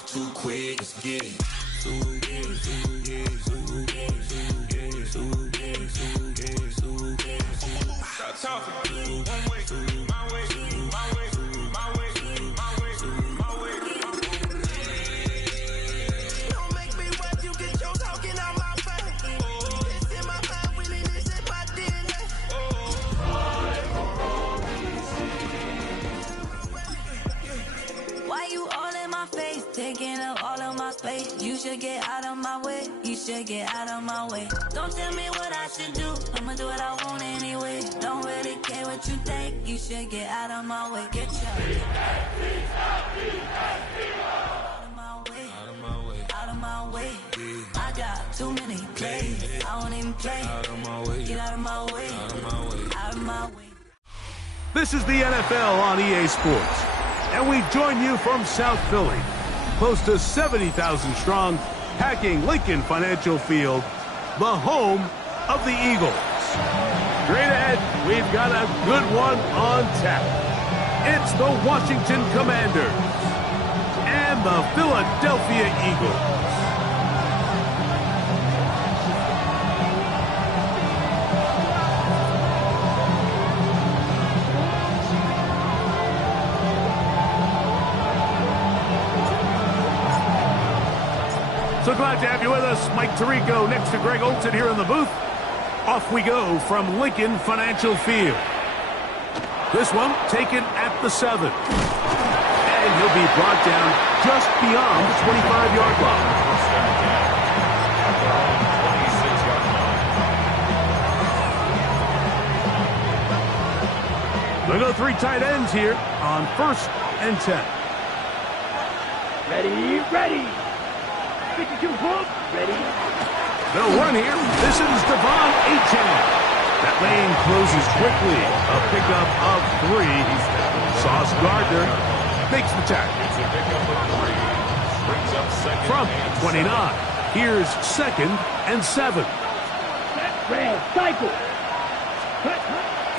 off too quick. Let's get it. Stop talking. One way, my way, my way, my way, my way, my way. Don't make me wet, you get your talking out my face. It's in my mind, winning this in my DNA. Why you all in my face, taking up all of my space? You should get out of my way, you should get out of my way. Don't tell me what I should do, I'ma do what I want anyway. Don't really care what you think, you should get out of my way. Get your out of my way, out of my way, out of my way. I got too many plays, I won't even play. Out of my way, get out of my way, out of my way, out of my way. This is the NFL on EA Sports, and we join you from South Philly, close to 70,000 strong, packing Lincoln Financial Field, the home of the Eagles. Straight ahead, we've got a good one on tap. It's the Washington Commanders and the Philadelphia Eagles. So glad to have you with us. Mike Tirico next to Greg Olsen here in the booth. Off we go from Lincoln Financial Field. This one taken at the 7. And he'll be brought down just beyond the 25-yard line. They'll go 3 tight ends here on 1st and 10. Ready. 52 book, ready. They'll run here. This is Devon Achane. That lane closes quickly. A pickup of 3. Sauce Gardner makes the tackle. From 29, here's 2nd and 7. Red, cycle.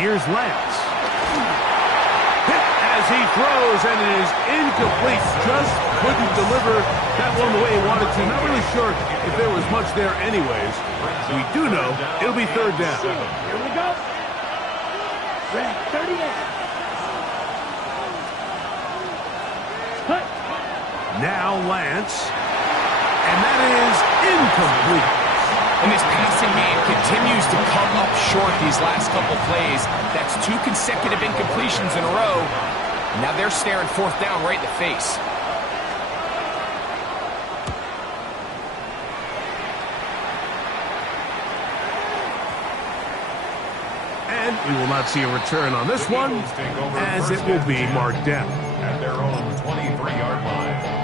Here's Lance. Hit as he throws, and it is incomplete. Just couldn't deliver that one the way he wanted to. Not really sure if there was much there anyways. We do know it'll be 3rd down. Here we go. Red, 38. Cut. Now Lance. And that is incomplete. And this passing game continues to come up short these last couple plays. That's 2 consecutive incompletions in a row. Now they're staring 4th down right in the face. And we will not see a return on this one, as it will be marked down. At their own 23-yard line.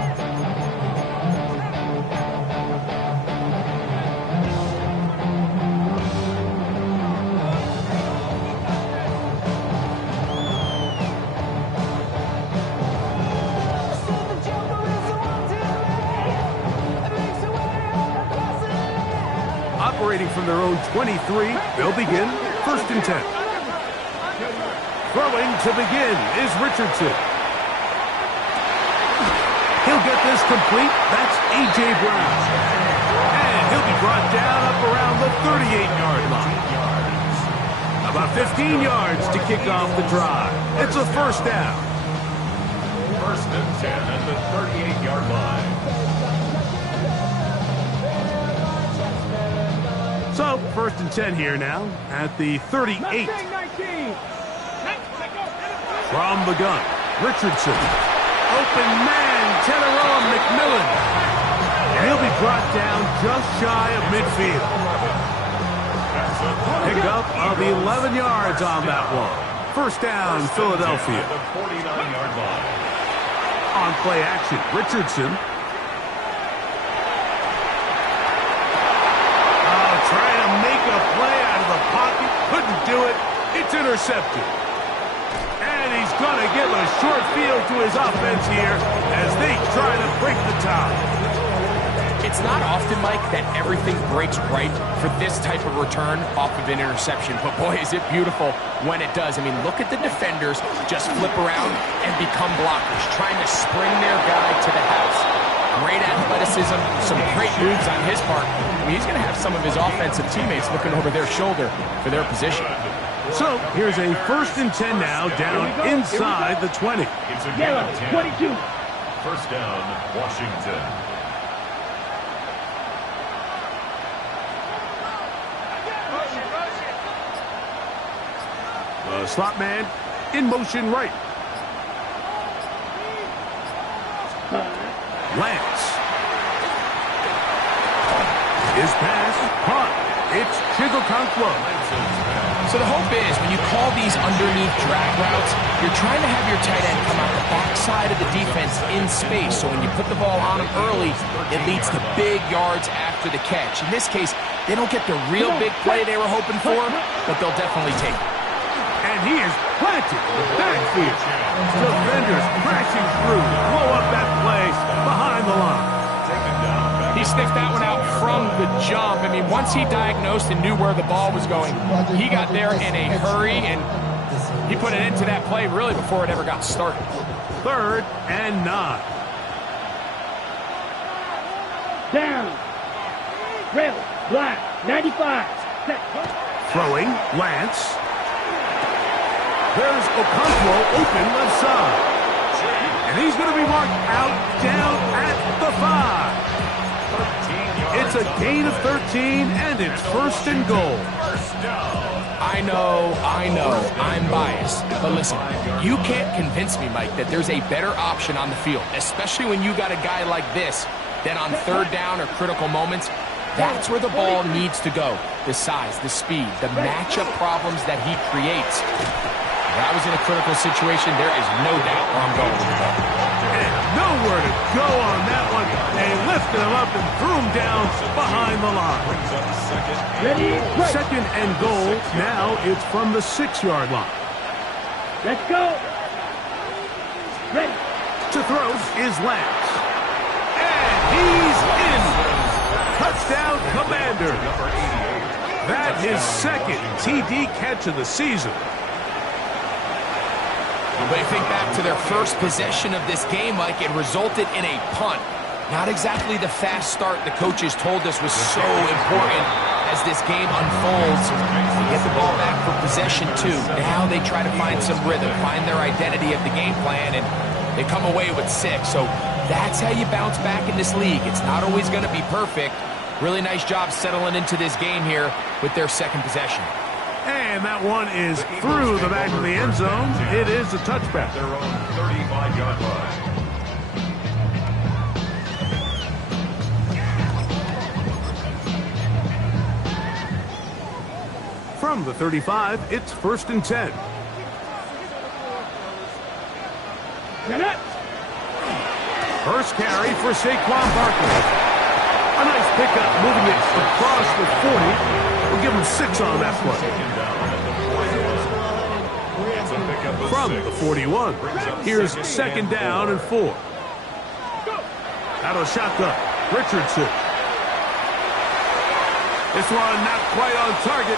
Operating from their own 23, they'll begin 1st and 10. Throwing to begin is Richardson. He'll get this complete. That's A.J. Brown. And he'll be brought down up around the 38-yard line. About 15 yards to kick off the drive. It's a 1st down. 1st and 10 at the 38-yard line. So, 1st and 10 here now at the 38. From the gun, Richardson. Open man, Teneroa McMillan. And he'll be brought down just shy of midfield. Pick up of 11 yards on that one. 1st down, Philadelphia. On play action, Richardson. Trying to make a play out of the pocket. Couldn't do it. It's intercepted. And he's going to give a short field to his offense here as they try to break the tie. It's not often, Mike, that everything breaks right for this type of return off of an interception. But boy, is it beautiful when it does. I mean, look at the defenders just flip around and become blockers, trying to spring their guy to the house. Great athleticism, some great moves on his part. I mean, he's going to have some of his offensive teammates looking over their shoulder for their position. So here's a 1st and 10 now, down inside the 20. It's a Yellow, gain of 10. 22. First down, Washington. The slot man in motion right. Lance. His pass, caught. It's Chigokonkwo. So the hope is when you call these underneath drag routes, you're trying to have your tight end come out the backside of the defense in space. So when you put the ball on him early, it leads to big yards after the catch. In this case, they don't get the real big play they were hoping for, but they'll definitely take it. And he is planted in the backfield. Defenders crashing through, blow up that play behind the line. He sniffed that one out from the jump. I mean, once he diagnosed and knew where the ball was going, he got there in a hurry, and he put it into that play really before it ever got started. 3rd and 9. Down. Red, black, 95. Set. Throwing, Lance. There's Okonkwo open left side. And he's going to be marked out down at the 5. It's a gain of 13, and it's 1st and goal. I know, I'm biased. But listen, you can't convince me, Mike, that there's a better option on the field, especially when you got a guy like this, that on 3rd down or critical moments, that's where the ball needs to go. The size, the speed, the matchup problems that he creates. If I was in a critical situation, there is no doubt where I'm going with the ball. And nowhere to go on that one. They lifted him up and threw him down behind the line. Ready, break. 2nd and goal. Now it's from the 6-yard line. Let's go. Ready. To throw is Lance. And he's in. Touchdown, Commander. That's his 2nd TD catch of the season. They think back to their first possession of this game, Mike. It resulted in a punt. Not exactly the fast start the coaches told us was so important as this game unfolds. They get the ball back for possession 2. Now they try to find some rhythm, find their identity of the game plan, and they come away with 6. So that's how you bounce back in this league. It's not always going to be perfect. Really nice job settling into this game here with their 2nd possession. And that one is through the back of the end zone. It is a touchback. Their own 35-yard line. From the 35, it's 1st and 10. Get it. First carry for Saquon Barkley. A nice pickup, moving it across the 40. We'll give him 6 on that play. From the 41, here's 2nd down and 4. Out of the shotgun, Richardson. This one not quite on target.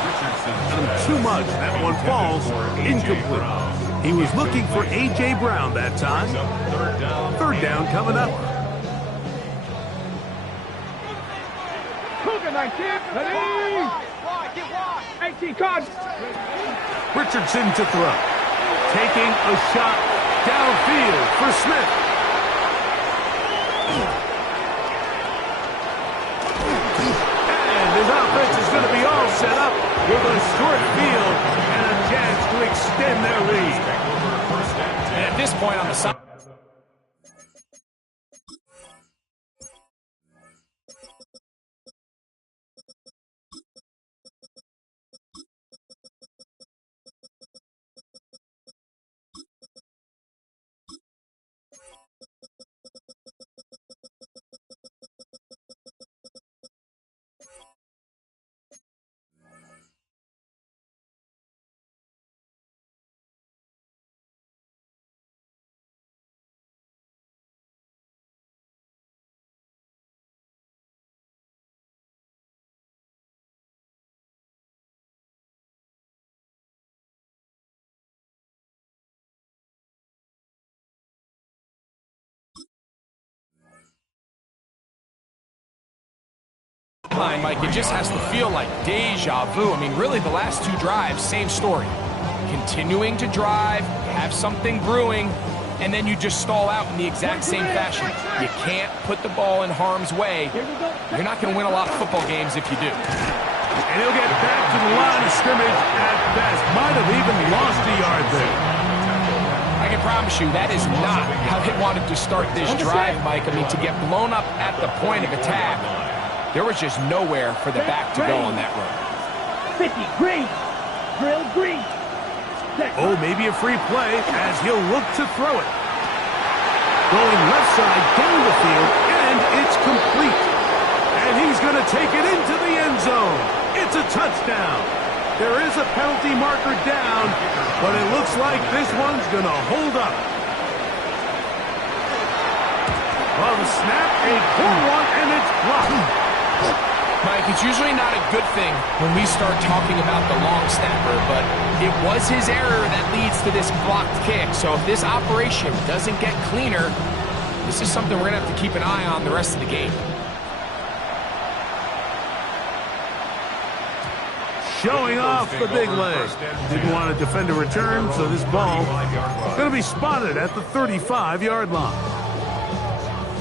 Too much. That one falls incomplete. He was looking for A.J. Brown that time. 3rd down coming up. Cougar 19. Ready. 18 cards. Richardson to throw. Taking a shot downfield for Smith. And his offense is going to be all set up with a short field and a chance to extend their lead. And at this point on the side. sideline, Mike, it just has to feel like deja vu. I mean, really, the last two drives, same story. Continuing to drive, have something brewing, and then you just stall out in the exact same fashion. You can't put the ball in harm's way. You're not going to win a lot of football games if you do. And he'll get back to the line of scrimmage at best. Might have even lost a yard there. I can promise you that is not how they wanted to start this drive, Mike. I mean, to get blown up at the point of attack, there was just nowhere for the back to go on that run. 50, green. Drill, green. Oh, maybe a free play as he'll look to throw it. Going left side down the field, and it's complete. And he's going to take it into the end zone. It's a touchdown. There is a penalty marker down, but it looks like this one's going to hold up. Well, the snap, a poor one, and it's blocked. Mike, it's usually not a good thing when we start talking about the long snapper, but it was his error that leads to this blocked kick. So if this operation doesn't get cleaner, this is something we're going to have to keep an eye on the rest of the game. Showing off the big leg. Didn't want to defend a return, so this ball going to be spotted at the 35-yard line.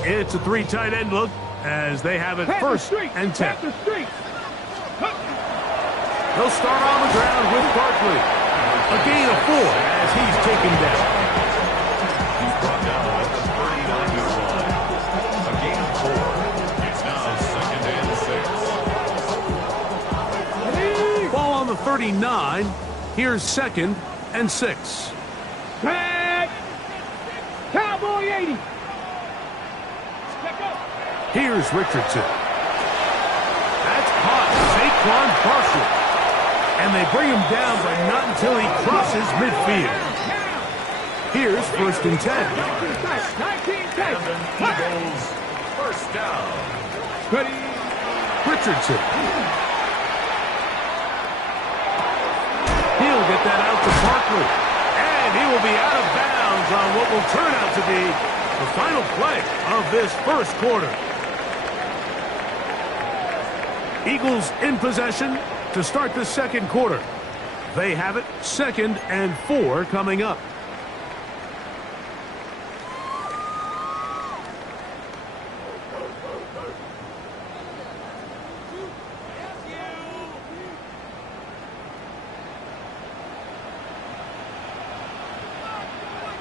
It's a three tight end look as they have it first and 10. They'll start on the ground with Barkley. A gain of 4 as he's taken down. He's brought down at the 39-yard line. A gain of 4. It's now 2nd and 6. Ball on the 39. Here's 2nd and 6. Tag. Cowboy 80. Here's Richardson. That's caught. Saquon Barkley. And they bring him down, but not until he crosses midfield. Here's 1st and 10. Eagles, first down. Richardson. He'll get that out to Barkley. And he will be out of bounds on what will turn out to be the final play of this first quarter. Eagles in possession to start the second quarter. They have it 2nd and 4 coming up.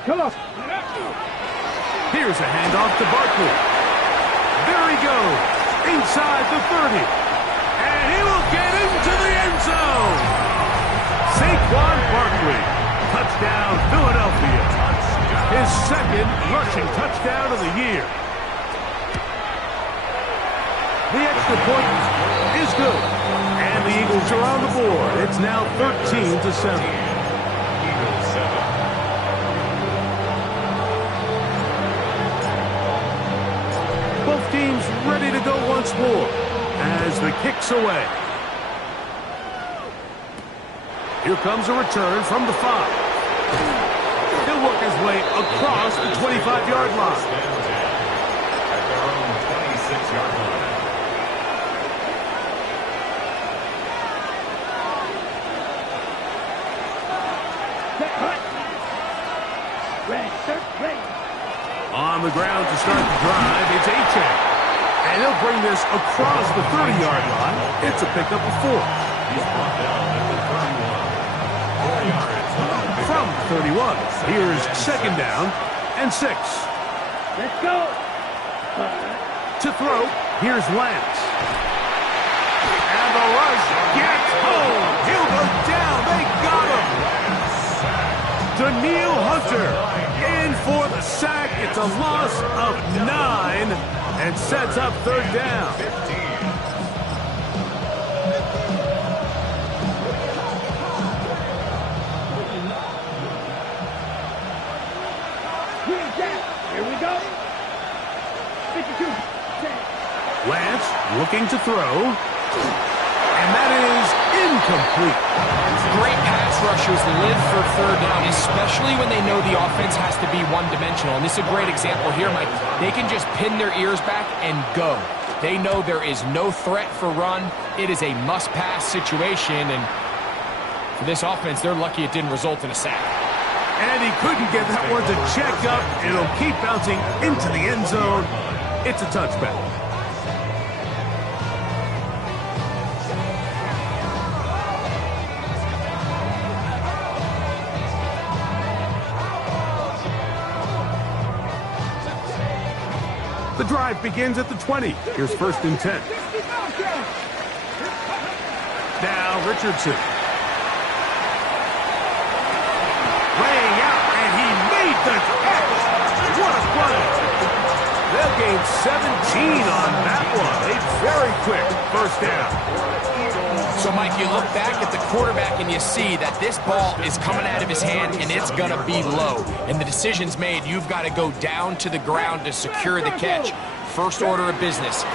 Come on. Here's a handoff to Barkley. There he goes, inside the 30. And he will get into the end zone. Saquon Barkley, touchdown Philadelphia. His 2nd rushing touchdown of the year. The extra point is good. And the Eagles are on the board. It's now 13-7. Eagles 7. Both teams ready to go once more as the kick's away. Here comes a return from the 5. He'll work his way across the 25-yard line. At their own 26-yard line. On the ground to start the drive, it's Achane. And he'll bring this across the 30-yard line. It's a pickup of 4. He's brought down at the 31. 4 yards on the pickup. From 31, here's 2nd down and 6. Let's go. To throw, here's Lance. And the rush gets home. He'll go down. They got him. Danielle Hunter in for the sack. It's a loss of 9 and sets up 3rd down. 15. Here we go. 52. Lance looking to throw. And that is incomplete. Great pass rushers live for 3rd down, especially when they know the offense has to be one-dimensional. And this is a great example here, Mike. They can just pin their ears back and go. They know there is no threat for run. It is a must-pass situation, and for this offense, they're lucky it didn't result in a sack. And he couldn't get that one to check up. It'll keep bouncing into the end zone. It's a touchback. The drive begins at the 20. Here's 1st and 10. Now Richardson. Laying out, and he made the catch. What a play. They'll gain 17 on that one. A very quick 1st down. So, Mike, you look back at the quarterback and you see that this ball is coming out of his hand and it's going to be low. And the decision's made. You've got to go down to the ground to secure the catch. First order of business.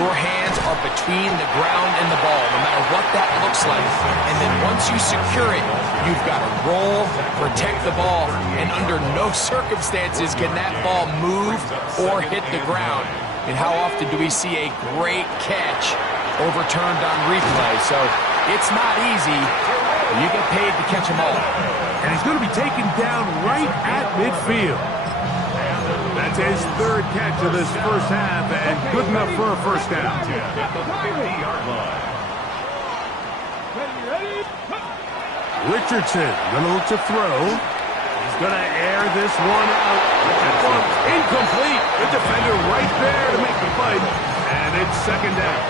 Your hands are between the ground and the ball, no matter what that looks like. And then once you secure it, you've got to roll, protect the ball, and under no circumstances can that ball move or hit the ground. And how often do we see a great catch overturned on replay? So it's not easy, but you get paid to catch them all. And he's going to be taken down right at midfield. That's his 3rd catch of this 1st half, and good enough for a 1st down. Richardson going to look to throw. He's going to air this one out. That one's incomplete. The defender right there to make the fight, and it's 2nd down.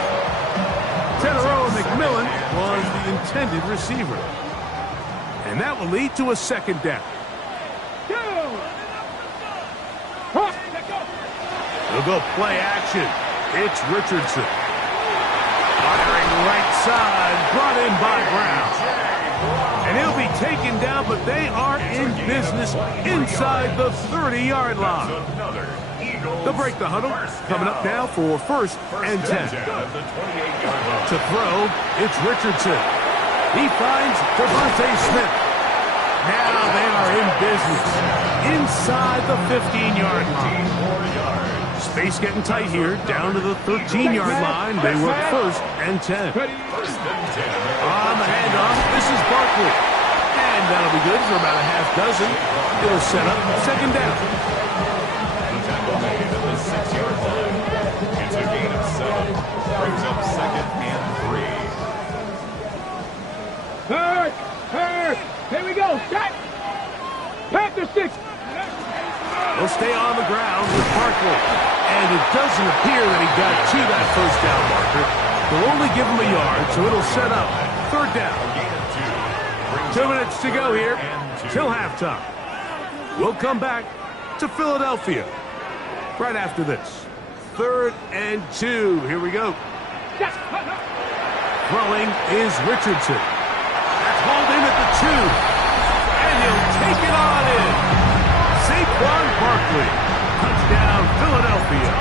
Teteroa McMillan was the intended receiver. And that will lead to a 2nd down. They'll go play action. It's Richardson. Firing right side, brought in by Brown. And he'll be taken down, but they are in business inside the 30-yard line. They'll break the huddle. Coming up now for 1st and 10. To throw, it's Richardson. He finds Devontae Smith. Now they are in business inside the 15-yard line. Space getting tight here, down to the 13-yard line. They work 1st and 10. On the handoff, this is Barkley. And that'll be good for about a half dozen. It'll set up 2nd down. Made at the 6-yard line. It's a gain of 7. Brings up 2nd and 3. Hurt! Here we go. Shot! Panther 6. He'll stay on the ground with Barkley. And it doesn't appear that he got to that 1st down marker. They'll only give him a yard, so it'll set up 3rd down. 2 minutes to go here till halftime. We'll come back to Philadelphia right after this. 3rd and 2. Here we go. Throwing is Richardson. That's hauled in at the 2. And he'll take it on in. Saquon Barkley. Touchdown, Philadelphia.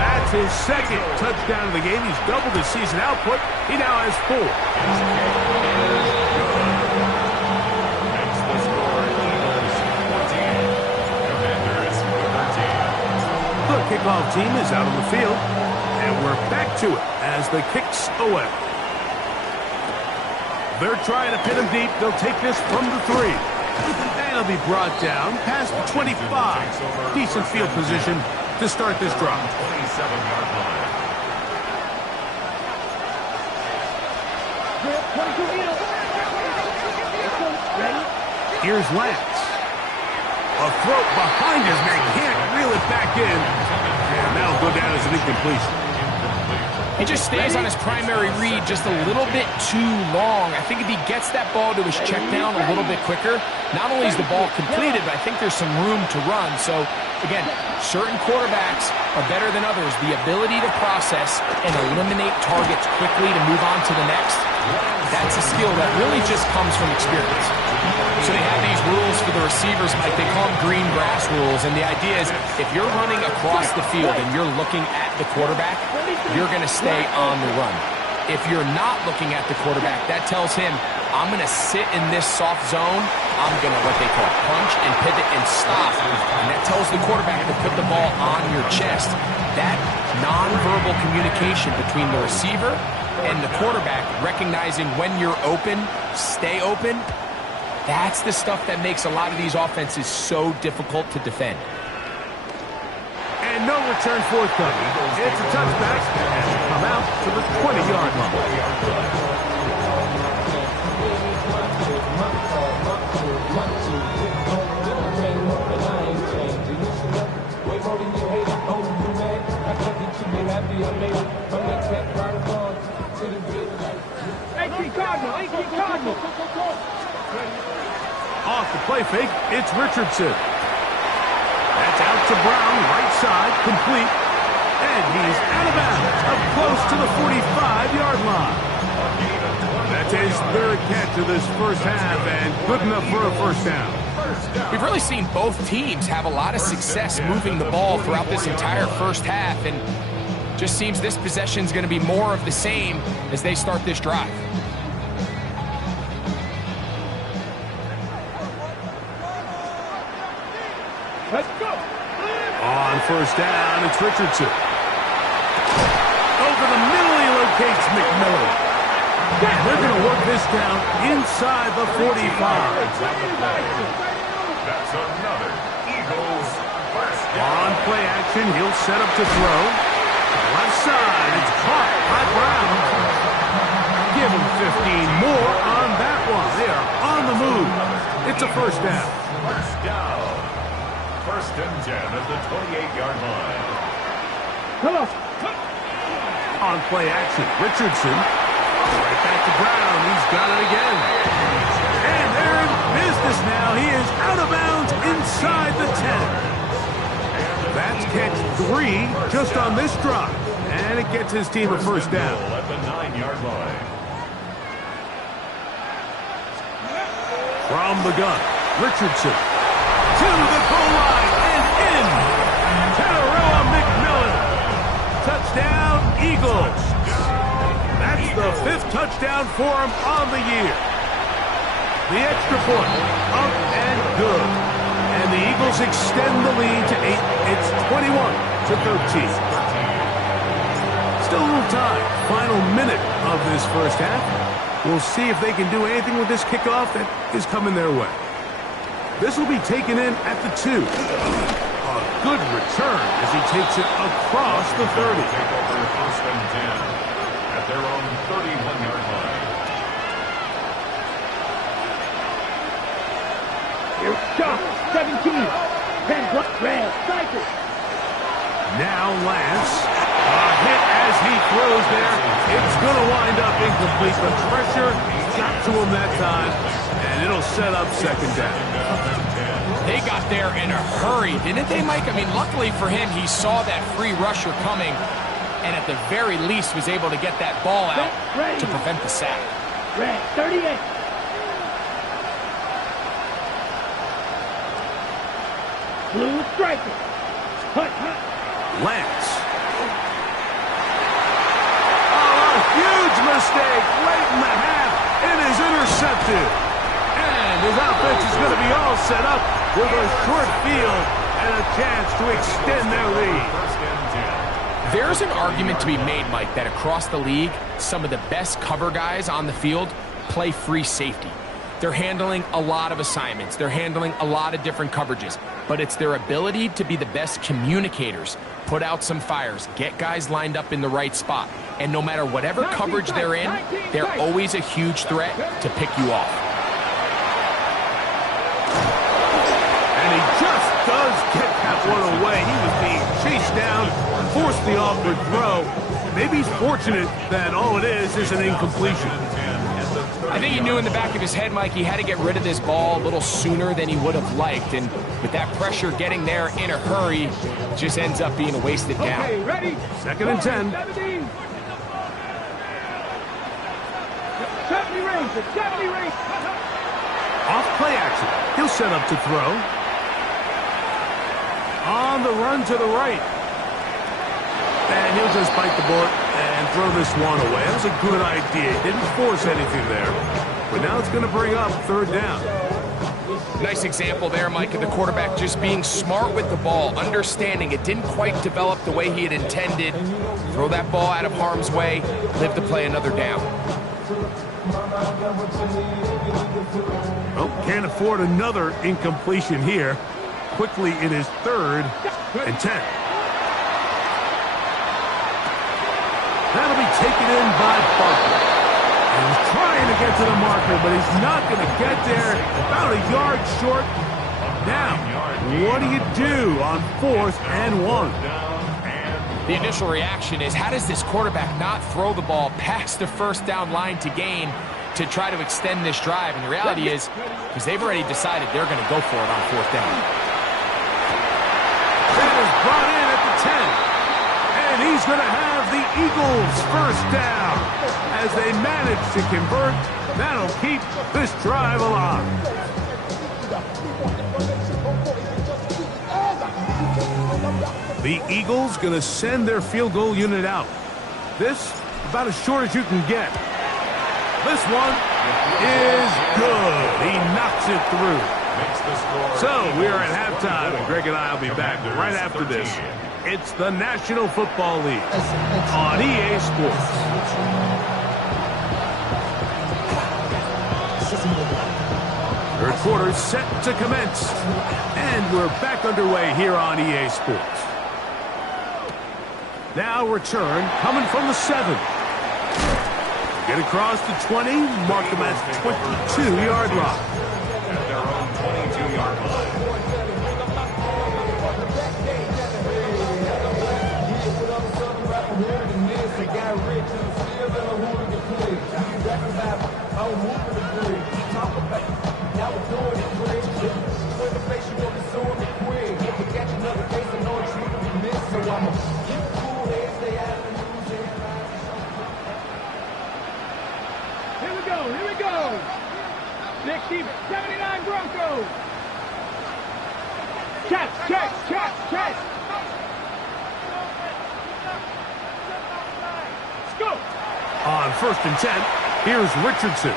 That's his 2nd touchdown of the game. He's doubled his season output. He now has 4. Makes the score Eagles 14. Commanders 13. The kickoff team is out on the field, and we're back to it as the kicks away. They're trying to pin him deep. They'll take this from the 3. And he'll be brought down past the 25. Decent field position to start this drive. 27-yard line. Here's Lance. A throw behind his man. Can't reel it back in. And that'll go down as an incompletion. He just stays on his primary read just a little bit too long. I think if he gets that ball to his check down a little bit quicker, not only is the ball completed, but I think there's some room to run. So, again, certain quarterbacks are better than others. The ability to process and eliminate targets quickly to move on to the next, that's a skill that really just comes from experience. So they have these rules for the receivers, Mike. They call them green grass rules. And the idea is if you're running across the field and you're looking at the quarterback, you're going to stay on the run. If you're not looking at the quarterback, that tells him, I'm going to sit in this soft zone. I'm going to, what they call, punch and pivot and stop. And that tells the quarterback to put the ball on your chest. That nonverbal communication between the receiver and the quarterback, recognizing when you're open, stay open, that's the stuff that makes a lot of these offenses so difficult to defend. And no return forthcoming. It's a touchback, and they come out to the 20-yard line. Off the play fake, it's Richardson. That's out to Brown, right side, complete. And he's out of bounds, up close to the 45-yard line. That's his third catch of this first half, and good enough for a first down. We've really seen both teams have a lot of success moving the ball throughout this entire first half, and just seems this possession is going to be more of the same as they start this drive. Let's go. On first down, it's Richardson. Over the middle, he locates McMillan. They're going to work this down inside the 45. That's another Eagles first down. On play action, he'll set up to throw. Left side, it's caught by Brown. Give him 15 more on that one. They are on the move. It's a first down. First down. First and 10 at the 28-yard line. Come on. On play action, Richardson. Right back to Brown. He's got it again. And they're in business now. He is out of bounds inside the 10. That's catch 3 just on this drive. And it gets his team a first down. At the 9-yard line. From the gun, Richardson. To the goal line and in. Tararoa McMillan. Touchdown, Eagles. That's the 5th touchdown for him on the year. The extra point, up and good. And the Eagles extend the lead to 8. It's 21-13. Still a little time. Final minute of this first half. We'll see if they can do anything with this kickoff that is coming their way. This will be taken in at the 2. A good return as he takes it across the 30. Take over first and 10 at their own 31-yard line. Here it comes. 17. 10 block. Red. Cycle. Now Lance. A hit as he throws there. It's going to wind up incomplete. The pressure got to him that time, and it'll set up second down. They got there in a hurry, didn't they, Mike? I mean, luckily for him, he saw that free rusher coming, and at the very least was able to get that ball out to prevent the sack. Red. 38. Blue striker. Hut, hut. Lance. Oh, a huge mistake late in the half. It is intercepted. And his offense is going to be all set up with a short field and a chance to extend their lead. First and 10. There's an argument to be made, Mike, that across the league, some of the best cover guys on the field play free safety. They're handling a lot of assignments. They're handling a lot of different coverages. But it's their ability to be the best communicators, put out some fires, get guys lined up in the right spot. And no matter whatever coverage they're in, they're always a huge threat to pick you off. And he just does get that one away. He was being chased down, forced the awkward throw. Maybe he's fortunate that all it is an incompletion. I think he knew in the back of his head, Mike, he had to get rid of this ball a little sooner than he would have liked. And with that pressure getting there in a hurry, it just ends up being a wasted down. Okay, ready? Second and 10. 70. 70 range. 70 range. Off play action. He'll set up to throw. On the run to the right. And he'll just bite the bullet and throw this one away. That was a good idea. Didn't force anything there. But now it's going to bring up third down. Nice example there, Mike, of the quarterback just being smart with the ball, understanding it didn't quite develop the way he had intended. Throw that ball out of harm's way, live to play another down. Oh, can't afford another incompletion here. Quickly in his 3rd and 10. That'll be taken in by Barkley. And he's trying to get to the marker, but he's not going to get there. About a yard short. Now, what do you do on 4th and 1? The initial reaction is, how does this quarterback not throw the ball past the first down line to gain to try to extend this drive? And the reality is, because they've already decided they're going to go for it on 4th down. That is brought in at the 10. And he's going to have the Eagles first down. As they manage to convert, that'll keep this drive alive. The Eagles going to send their field goal unit out. This, about as short as you can get. This one is good. He knocks it through. So we're at halftime, and Greg and I will be back right after this. It's the National Football League on EA Sports. Third quarter set to commence, and we're back underway here on EA Sports. Now return coming from the 7. Get across the 20, mark them at the 22-yard line. At their own 22-yard line. Here we go. 79 Broncos. Check. Let's go. On 1st and 10, here's Richardson.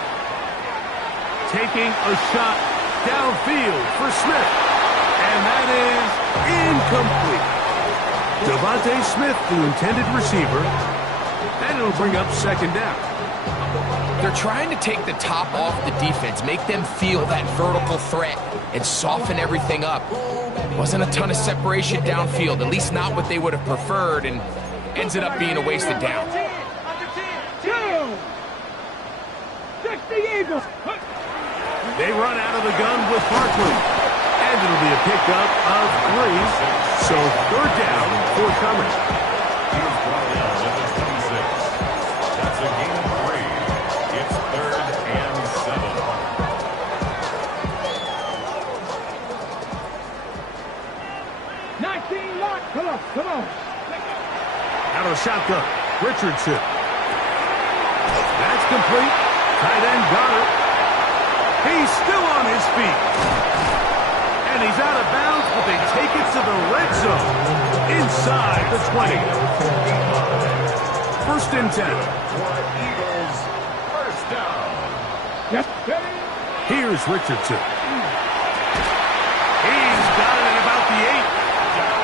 Taking a shot downfield for Smith. And that is incomplete. Devontae Smith, the intended receiver. And it'll bring up 2nd down. They're trying to take the top off the defense, make them feel that vertical threat, and soften everything up. Wasn't a ton of separation downfield, at least not what they would have preferred, and ends it up being a wasted down. 60 Eagles. They run out of the gun with Barkley. And it'll be a pickup of 3. So 3rd down forthcoming. He's brought down at the 26. That's a gain of 3. It's 3rd and 7. 19 lock. Come on. Out of the shotgun, Richardson. That's complete. Tight end got it. He's still on his feet. And he's out of bounds, but they take it to the red zone. Inside the 20. 1st and 10. Eagles, first down. Yes. Here's Richardson. He's got it at about the 8.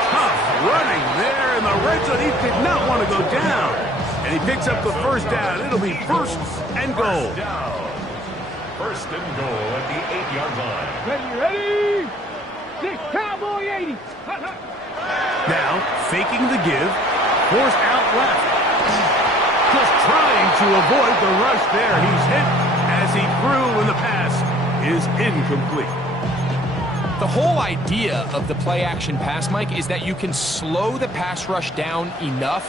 Tough running there in the red zone. He did not want to go down. And he picks up the first down. It'll be 1st and goal. First down. 1st and goal at the 8-yard line. Ready? 6 Cowboy 80. Now, faking the give. Forced out left. Just trying to avoid the rush there. He's hit as he threw when the pass is incomplete. The whole idea of the play-action pass, Mike, is that you can slow the pass rush down enough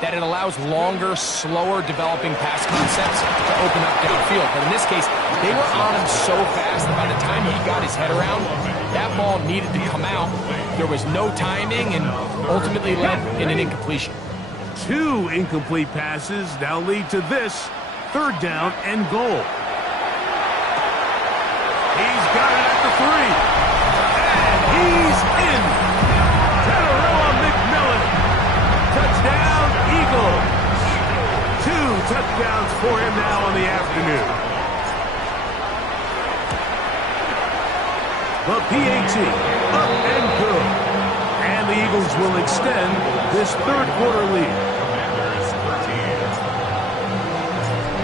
that it allows longer, slower developing pass concepts to open up downfield. But in this case, they were on him so fast that by the time he got his head around, that ball needed to come out. There was no timing and ultimately led in an incompletion. 2 incomplete passes now lead to this 3rd down and goal. He's got it at the 3. And he's in. Teteroa McMillan. Touchdown, Eagles. 2 touchdowns for him now on the afternoon. The PAT, up and good. And the Eagles will extend this third quarter lead. Commanders 13.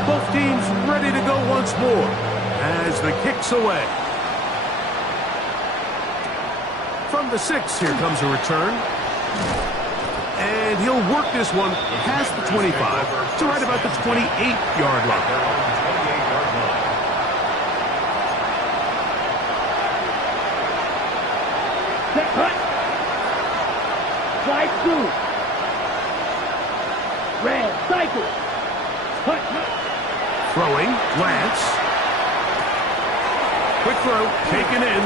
Both teams ready to go once more as the kick's away. From the 6, here comes a return. And he'll work this one past the 25 to right about the 28-yard line. They're on the 28-yard line. Set, hut. Slide through. Red, cycle. Hut, hut. Throwing, Lance. Quick throw, taken in.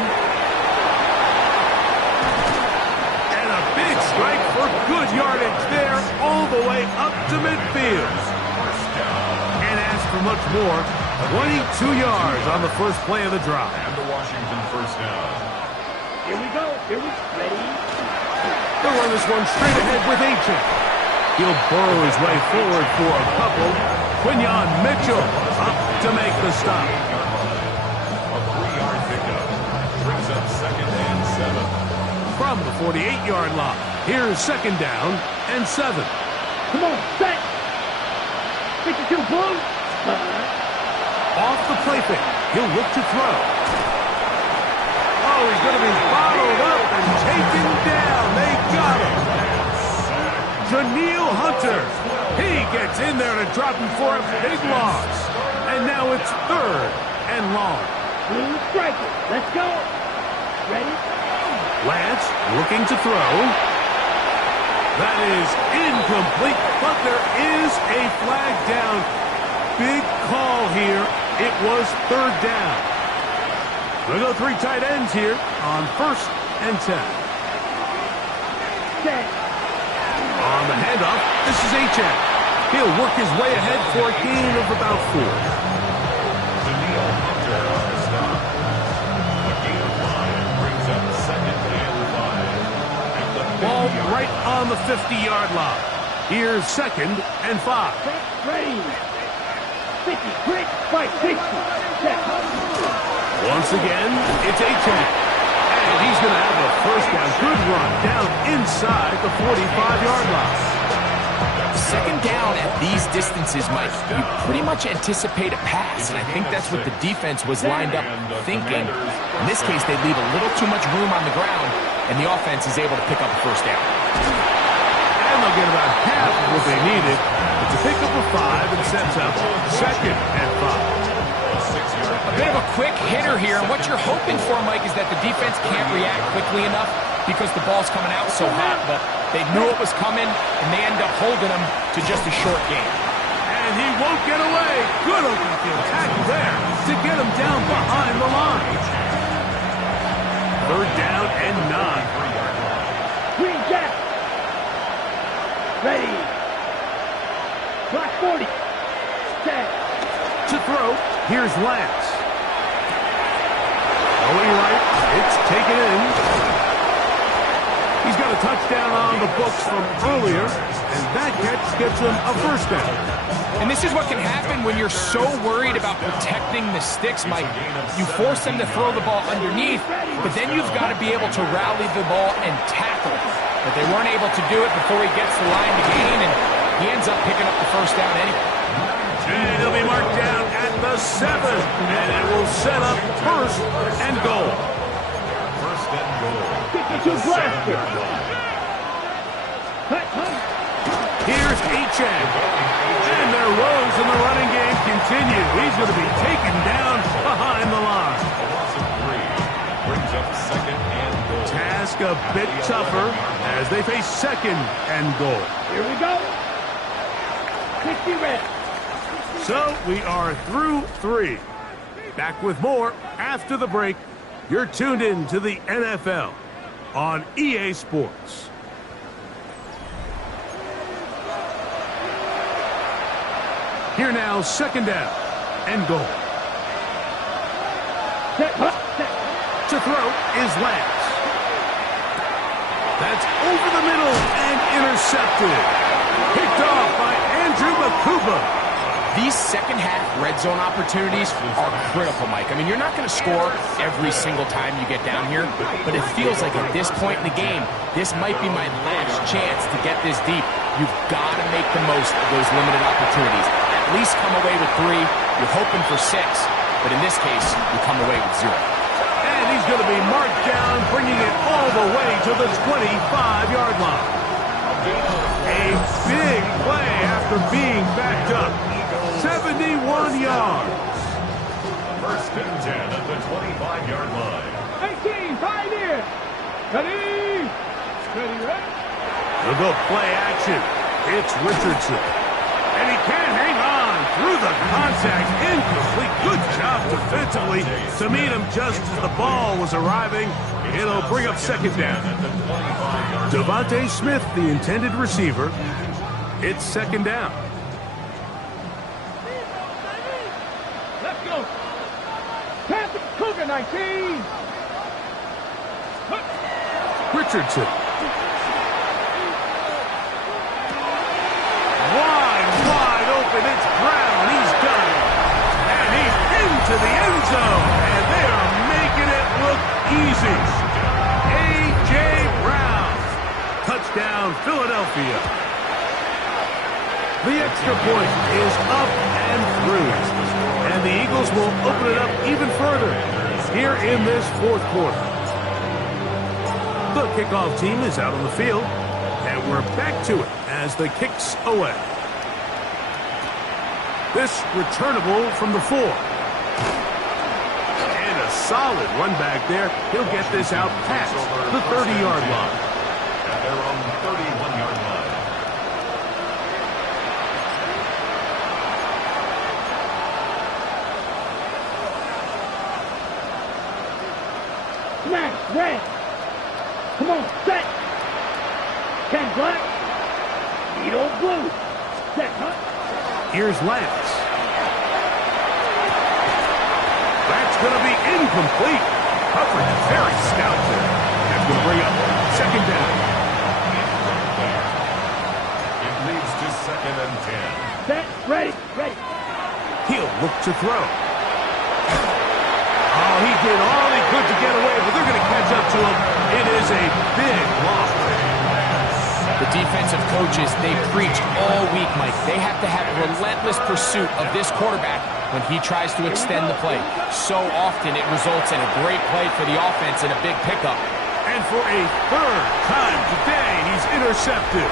And a big strike for good yardage there, all the way up to midfield. First down. And as for much more, 22 yards on the first play of the drive. And the Washington first down. Here we go. Here we ready. They'll run this one straight ahead with Achen. He'll burrow his way forward for a couple. Quinyon Mitchell up to make the stop. A 3-yard pickup. Brings up second and 7. From the 48-yard line, here's second down and 7. Come on, set. 52 blue. Off the play fake, he'll look to throw. Oh, he's going to be bottled up and taken down. They got him. Janiel Hunter. He gets in there to drop him for a big loss. And now it's third and long. Blue striker. Let's go. Ready? Lance looking to throw. That is incomplete, but there is a flag down. Big call here. It was third down. We'll go 3 tight ends here on first and 10. Set. On the handoff, this is Achen. He'll work his way ahead for a gain of about 4. Janiel Hunter on the stop. A gain of 5 brings up second and 5. At the Ball 50-yard right on the 50-yard line. Here's second and 5. Set. Ready. 50. Quick. Fight. 60. Set. Once again, it's Achen. And he's going to have a first down. Good run down inside the 45-yard line. Second down at these distances, Mike, you pretty much anticipate a pass, and I think that's what the defense was lined up thinking. In this case, they leave a little too much room on the ground, and the offense is able to pick up a first down. And they'll get about half of what they needed. It's a pickup of 5 and sets up second and 5. A bit of a quick hitter here, and what you're hoping for, Mike, is that the defense can't react quickly enough because the ball's coming out so hot, but they knew it was coming, and they end up holding them to just a short game. And he won't get away. Good open field tackle there to get him down behind the line. Third down and 9. Green Jack. Ready. Clock 40. Set. To throw, here's Lance. Going right, it's taken in. He's got a touchdown on the books from earlier, and that catch gets him a first down. And this is what can happen when you're so worried about protecting the sticks, Mike. You force them to throw the ball underneath, but then you've got to be able to rally the ball and tackle it. But they weren't able to do it before he gets the line to gain, and he ends up picking up the first down anyway. And he'll be marked down at the 7, and it will set up first and goal. First and goal. 52 blaster. Hut, hut. Here's Achen. And their woes in the running game continue. He's going to be taken down behind the line. A loss of 3 brings up second and goal. Task a bit tougher as they face second and goal. Here we go. 60 red. So we are through 3. Back with more after the break. You're tuned in to the NFL on EA Sports. Here now, second down and goal. Set, hut, set. To throw is Lance. That's over the middle and intercepted. Picked off by Andrew Makuba. These second-half red zone opportunities are critical, Mike. I mean, you're not going to score every single time you get down here, but it feels like at this point in the game, this might be my last chance to get this deep. You've got to make the most of those limited opportunities. At least come away with 3. You're hoping for 6, but in this case, you come away with 0. And he's going to be marked down, bringing it all the way to the 25-yard line. A big play after being backed up. 71 yards. First and 10 at the 25-yard line. 18, pioneer. Ready? Ready, ready. They'll go play action. It's Richardson. And he can't hang on through the contact. Incomplete. Good job defensively to meet him just as the ball was arriving. It'll bring up second down. Devontae Smith, the intended receiver. It's second down. Let's go. Pass it, Cougar 19. Richardson. Wide open. It's Brown. He's done it. And he's into the end zone. And they are making it look easy. A.J. Brown. Touchdown, Philadelphia. The extra point is up and through. And the Eagles will open it up even further here in this fourth quarter. The kickoff team is out on the field, and we're back to it as the kick's away. This returnable from the 4. And a solid run back there. He'll get this out past the 30-yard line. And they're on the 31-yard line. Smash, red. Come on, set. Ken Black. Need old blue. Set, huh? Here's Lance. That's going to be incomplete. Coverage very stout there. That's going to bring up second down. It leads to second and 10. Set, ready, ready. He'll look to throw. Oh, he did all he could to get away, but they're going to catch up to him. It is a big loss. The defensive coaches, they preach all week, Mike. They have to have relentless pursuit of this quarterback when he tries to extend the play. So often it results in a great play for the offense and a big pickup. And for a third time today, he's intercepted.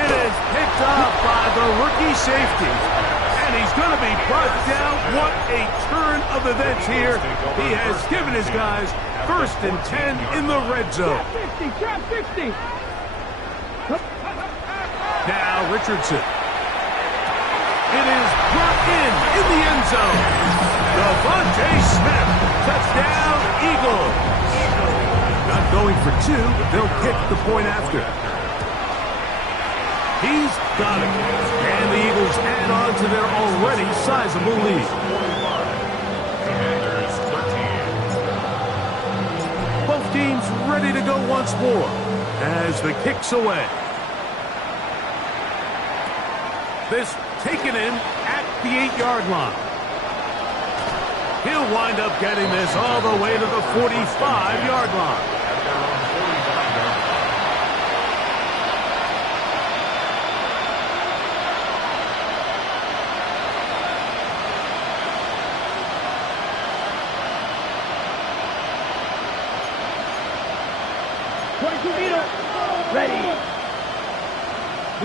It is picked up by the rookie safety. And he's going to be brought down. What a turn of events here. He has given his guys first and 10 in the red zone. Trap 60. Now Richardson. It is brought in the end zone. Devontae Smith. Touchdown, Eagles. Not going for 2. They'll kick the point after. He's got it. And the Eagles add on to their already sizable lead. Commanders 13. Both teams ready to go once more as the kick's away. This taken in at the 8-yard line. He'll wind up getting this all the way to the 45-yard line. And they're on 45-yard line. Ready.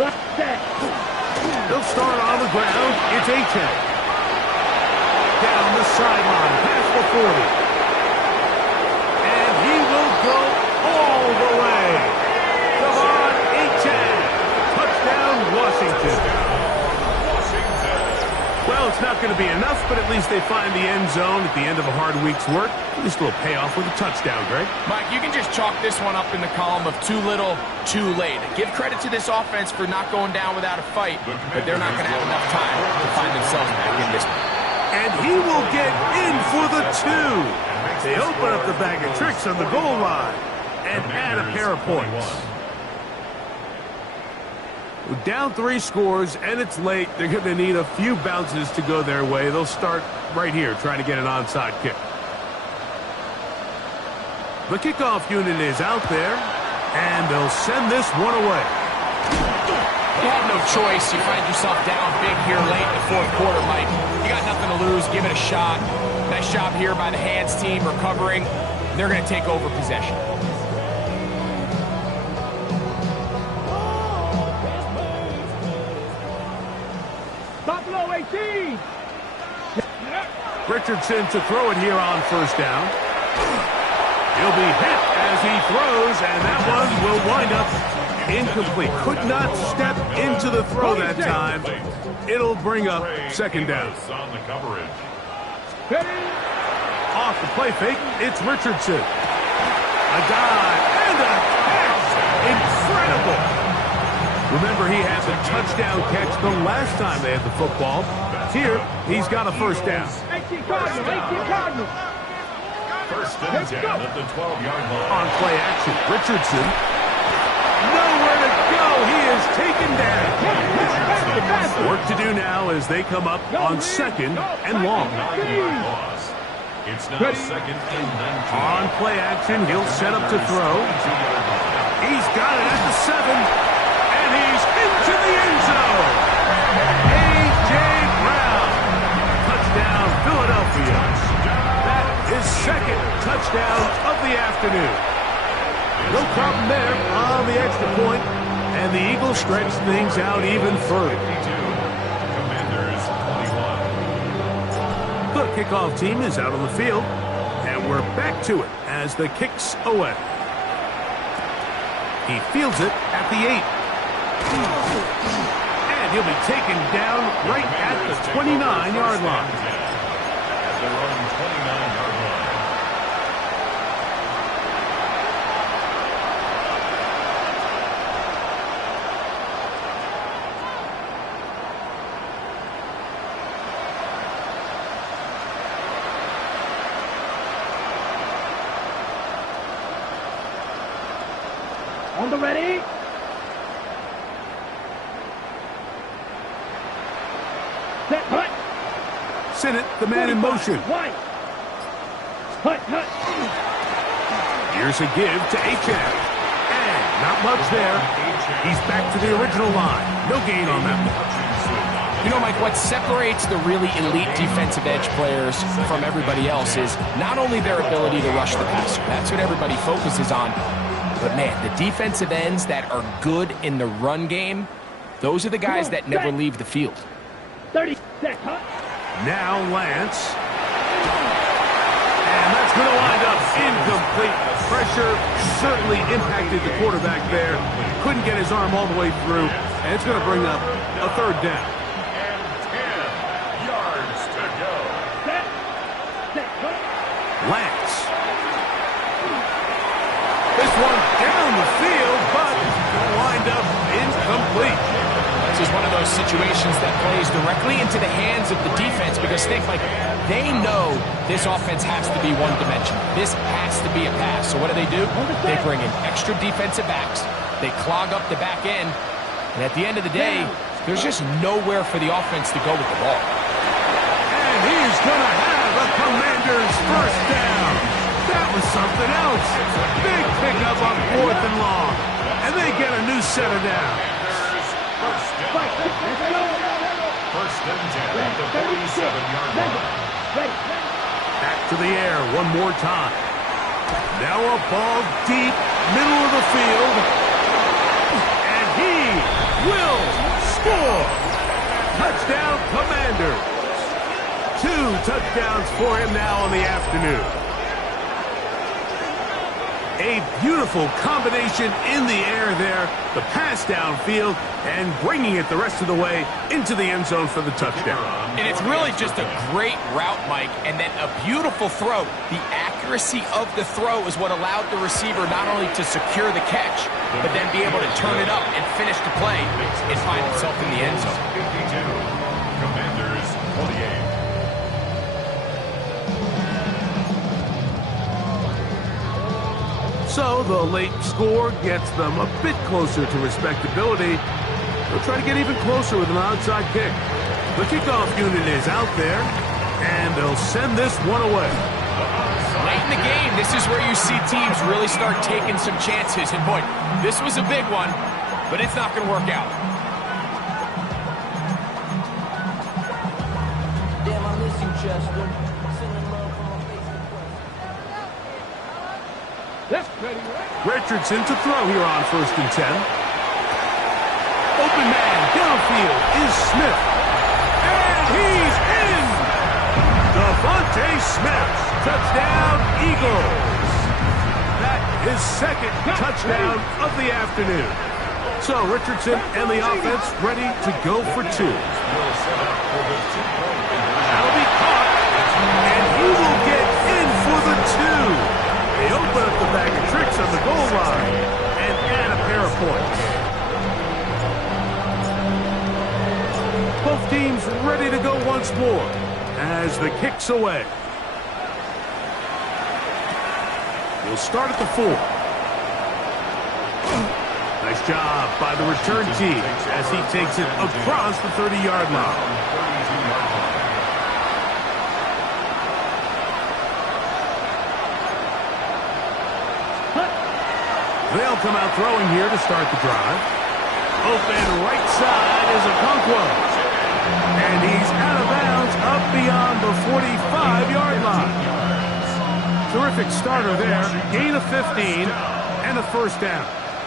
Left set. They'll start on the ground. It's A-10. Down the sideline, past the 40. And he will go all the way. Devon A-10. Touchdown, Washington. Well, it's not going to be enough, but at least they find the end zone at the end of a hard week's work. At least a little payoff with a touchdown, Greg. Mike, you can just chalk this one up in the column of too little, too late. Give credit to this offense for not going down without a fight, but they're not going to have enough time to find themselves back in this one. And he will get in for the 2. They open up the bag of tricks on the goal line and add a pair of points. Down 3 scores, and it's late. They're going to need a few bounces to go their way. They'll start right here trying to get an onside kick. The kickoff unit is out there, and they'll send this one away. You have no choice. You find yourself down big here late in the fourth quarter, Mike. You got nothing to lose. Give it a shot. Nice job here by the hands team recovering. They're going to take over possession. Buffalo 18. Richardson to throw it here on first down. He'll be hit as he throws, and that one will wind up incomplete. Could not step into the throw that time. It'll bring up second down. On the coverage. Off the play fake, it's Richardson. A dive and a catch. Incredible. Remember, he had the touchdown catch the last time they had the football. Here, he's got a first down. 18 Cardinals. First and 10 at the 12-yard line. On play action, Richardson. Nowhere to go. He is taken down. Work to do now as they come up on second and long. Loss. It's now second and 19. On play action, he'll set up to throw. He's got it at the 7, and he's into the end zone. A.J. Brown. Touchdown, Philadelphia. That is second touchdown of the afternoon. No problem there on the extra point, and the Eagles stretch things out even further. Commanders 21. The kickoff team is out on the field, and we're back to it as the kick's away. He fields it at the 8. And he'll be taken down right at the 29-yard line. At their own 29-yard line. On the ready. Set, hut. Sinnott, the man in motion. White. Hut. Here's a give to Achane. And not much there. He's back to the original line. No gain on that one. You know, Mike, what separates the really elite defensive edge players from everybody else is not only their ability to rush the passer. That's what everybody focuses on. But, man, the defensive ends that are good in the run game, those are the guys that never leave the field. 30 set, hut. Now Lance. And that's going to wind up incomplete. Pressure certainly impacted the quarterback there. Couldn't get his arm all the way through. And it's going to bring up a third down. And 10 yards to go. Set, hut. Lance. This one down the field, but will wind up incomplete. This is one of those situations that plays directly into the hands of the defense because think, like, they know this offense has to be one-dimensional. This has to be a pass. So what do? They bring in extra defensive backs. They clog up the back end. And at the end of the day, there's just nowhere for the offense to go with the ball. And he's going to have a Commander's first down. That was something else. Big pickup on 4th and long. And they get a new set of downs. First and 10 at the 47-yard line. Back to the air one more time. Now a ball deep, middle of the field. And he will score. Touchdown, Commanders. 2 touchdowns for him now on the afternoon. A beautiful combination in the air there. The pass downfield and bringing it the rest of the way into the end zone for the touchdown. And it's really just a great route, Mike, and then a beautiful throw. The accuracy of the throw is what allowed the receiver not only to secure the catch, but then be able to turn it up and finish the play and find himself in the end zone. 52. Commanders 48. So the late score gets them a bit closer to respectability, They'll try to get even closer with an onside kick. The kickoff unit is out there, and they'll send this one away. Late in the game, this is where you see teams really start taking some chances. And boy, this was a big one, but it's not going to work out. Damn, I miss you, Chester. Sending love from a Facebook question. That's pretty right. Richardson to throw here on 1st and 10. Open man downfield is Smith. And he's in! Devontae Smith, touchdown Eagles. That is second touchdown of the afternoon. So Richardson and the offense ready to go for 2. That'll be caught, and he will get in for the 2. They open up the bag of tricks on the goal line and add a pair of points. Both teams ready to go once more as the kick's away. We'll start at the 4. Nice job by the return team as he takes it across the 30-yard line. They'll come out throwing here to start the drive. Open right side is Okonkwo. And he's out of bounds up beyond the 45-yard line. Terrific starter there. Gain of 15 and a first down.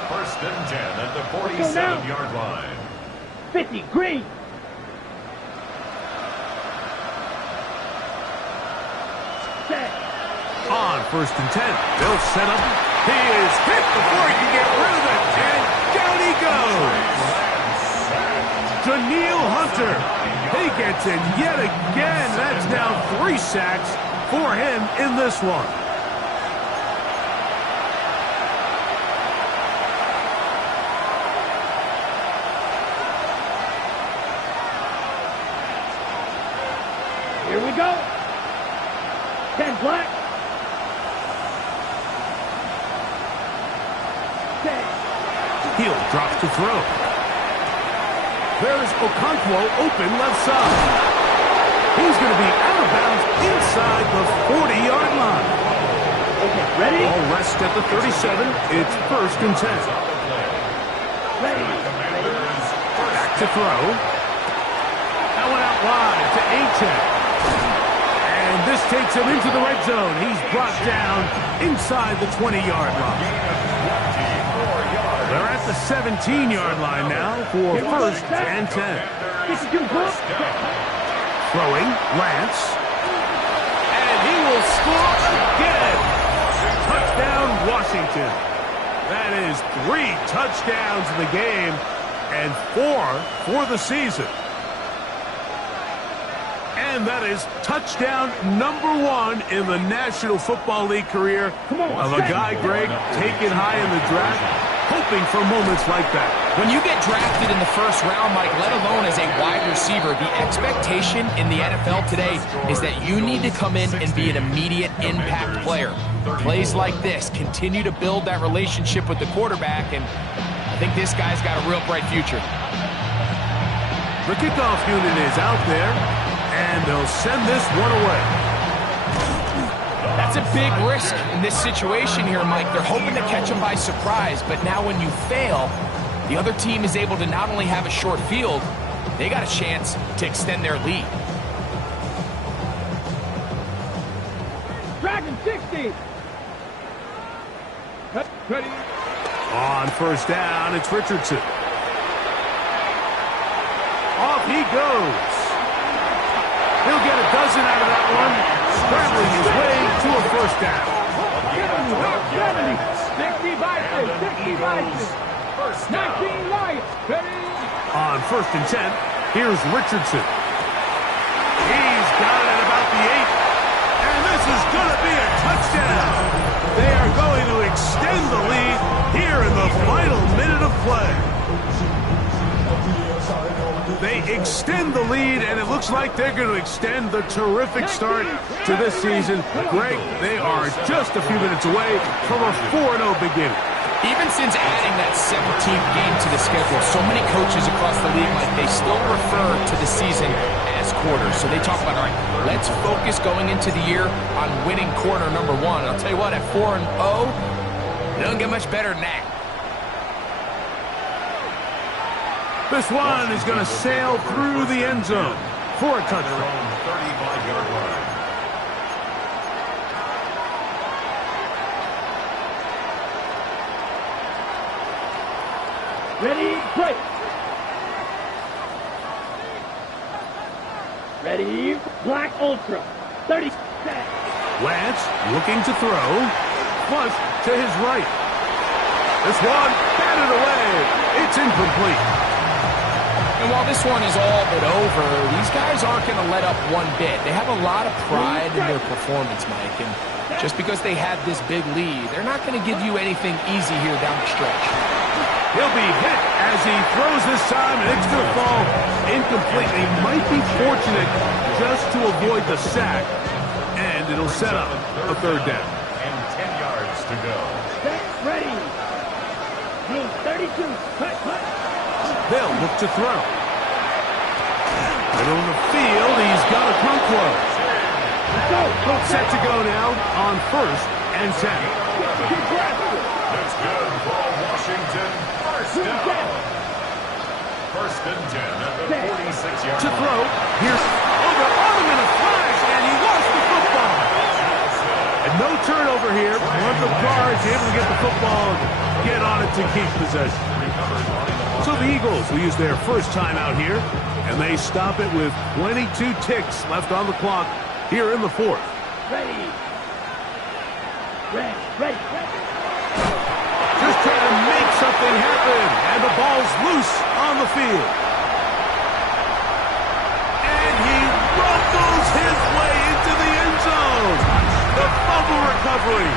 1st and 10 at the 47-yard line. 50, green. Set. On 1st and 10, they'll set up. He is hit before he can get rid of it, and down he goes. Daniil Hunter, he gets in yet again. That's now 3 sacks for him in this one. Here we go. 10 black. 10. Hill drops to throw. There's Okonkwo open left side. He's going to be out of bounds inside the 40-yard line. Okay, ready? All rest at the 37. It's 1st and 10. Ready. Back to throw. That one out wide to Achane. And this takes him into the red zone. He's brought down inside the 20-yard line. They're at the 17-yard line now for 1st and 10. Throwing, Lance. And he will score again. Touchdown, Washington. That is 3 touchdowns in the game and 4 for the season. And that is touchdown number 1 in the National Football League career of a guy, Greg, taken high in the draft, hoping for moments like that. When you get drafted in the 1st round, Mike, let alone as a wide receiver, the expectation in the NFL today is that you need to come in and be an immediate impact player. Plays like this continue to build that relationship with the quarterback, and I think this guy's got a real bright future. The kickoff unit is out there, and they'll send this one away. That's a big risk in this situation here, Mike. They're hoping to catch him by surprise, but now when you fail, the other team is able to not only have a short field, they got a chance to extend their lead. Dragon 60. Ready. On 1st down, it's Richardson. Off he goes. He'll get a dozen out of that one, scrambling his way to a 1st down. 60 Vikings, 60 Vikings. 19 Lions. Ready. On 1st and 10, here's Richardson. He's got it at about the 8, and this is going to be a touchdown. They are going to extend the lead here in the final minute of play. They extend the lead, and it looks like they're going to extend the terrific start to this season. Greg, they are just a few minutes away from a 4-0 beginning. Even since adding that 17th game to the schedule, so many coaches across the league, like, they still refer to the season as quarters. So they talk about, all right, let's focus going into the year on winning quarter number 1. I'll tell you what, at 4-0, it doesn't get much better than that. This one is going to sail through the end zone for a touchdown. 35-yard line. Ready, break. Ready, Black Ultra. 30 seconds. Lance looking to throw. Flush to his right. This one batted away. It's incomplete. And while this one is all but over, these guys aren't going to let up one bit. They have a lot of pride in their performance, Mike. And just because they had this big lead, they're not going to give you anything easy here down the stretch. He'll be hit as he throws this time, and it's going to fall incomplete. He might be fortunate just to avoid the sack, and it'll set up a third down. And 10 yards to go. Set, ready. Team 32. Cut. They'll look to throw. Middle of the field, he's got to come close. Go. Set to go now on 1st and 10. That's good for Washington. First down. 1st and 10 at the 46-yard To line. throw. Here's over on him in a flash, and he lost the football. And no turnover here. Martha Carr is able to get the football, get on it to keep possession. So the Eagles will use their first time out here, and they stop it with 22 ticks left on the clock here in the 4th. Ready. Just trying to make something happen, and the ball's loose on the field. And he rumbles his way into the end zone. The fumble recovery,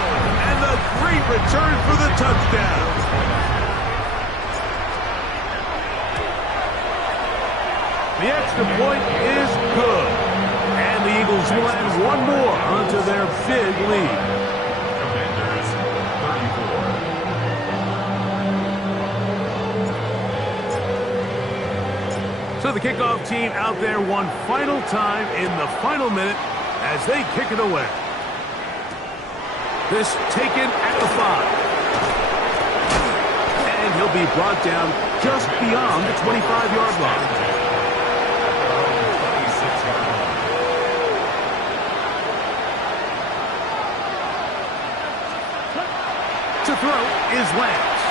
and the great return for the touchdown. The extra point is good. And the Eagles will add one more onto their big lead. Commanders 34. So the kickoff team out there one final time in the final minute as they kick it away. This taken at the 5. And he'll be brought down just beyond the 25-yard line. To throw is Lance.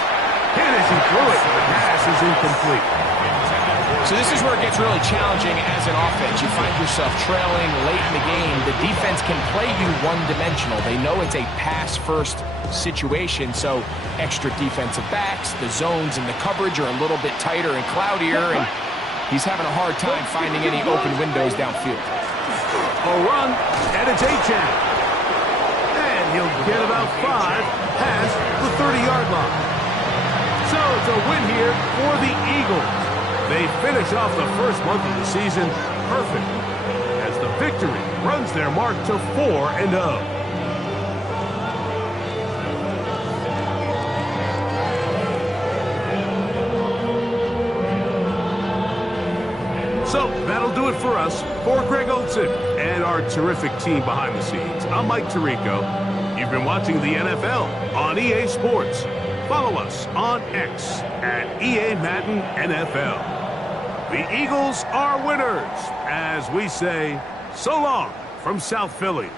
And as he threw it, the pass is incomplete. So this is where it gets really challenging as an offense. You find yourself trailing late in the game. The defense can play you one-dimensional. They know it's a pass-first situation, so extra defensive backs, the zones and the coverage are a little bit tighter and cloudier, and he's having a hard time finding any open windows downfield. A run, and it's Achane. And he'll get about 5 past the 30-yard line. So it's a win here for the Eagles. They finish off the first month of the season perfect as the victory runs their mark to 4-0. So that'll do it for us. For Greg Olsen and our terrific team behind the scenes, I'm Mike Tirico. You've been watching the NFL on EA Sports. Follow us on X at EA Madden NFL. The Eagles are winners, as we say, so long from South Philly.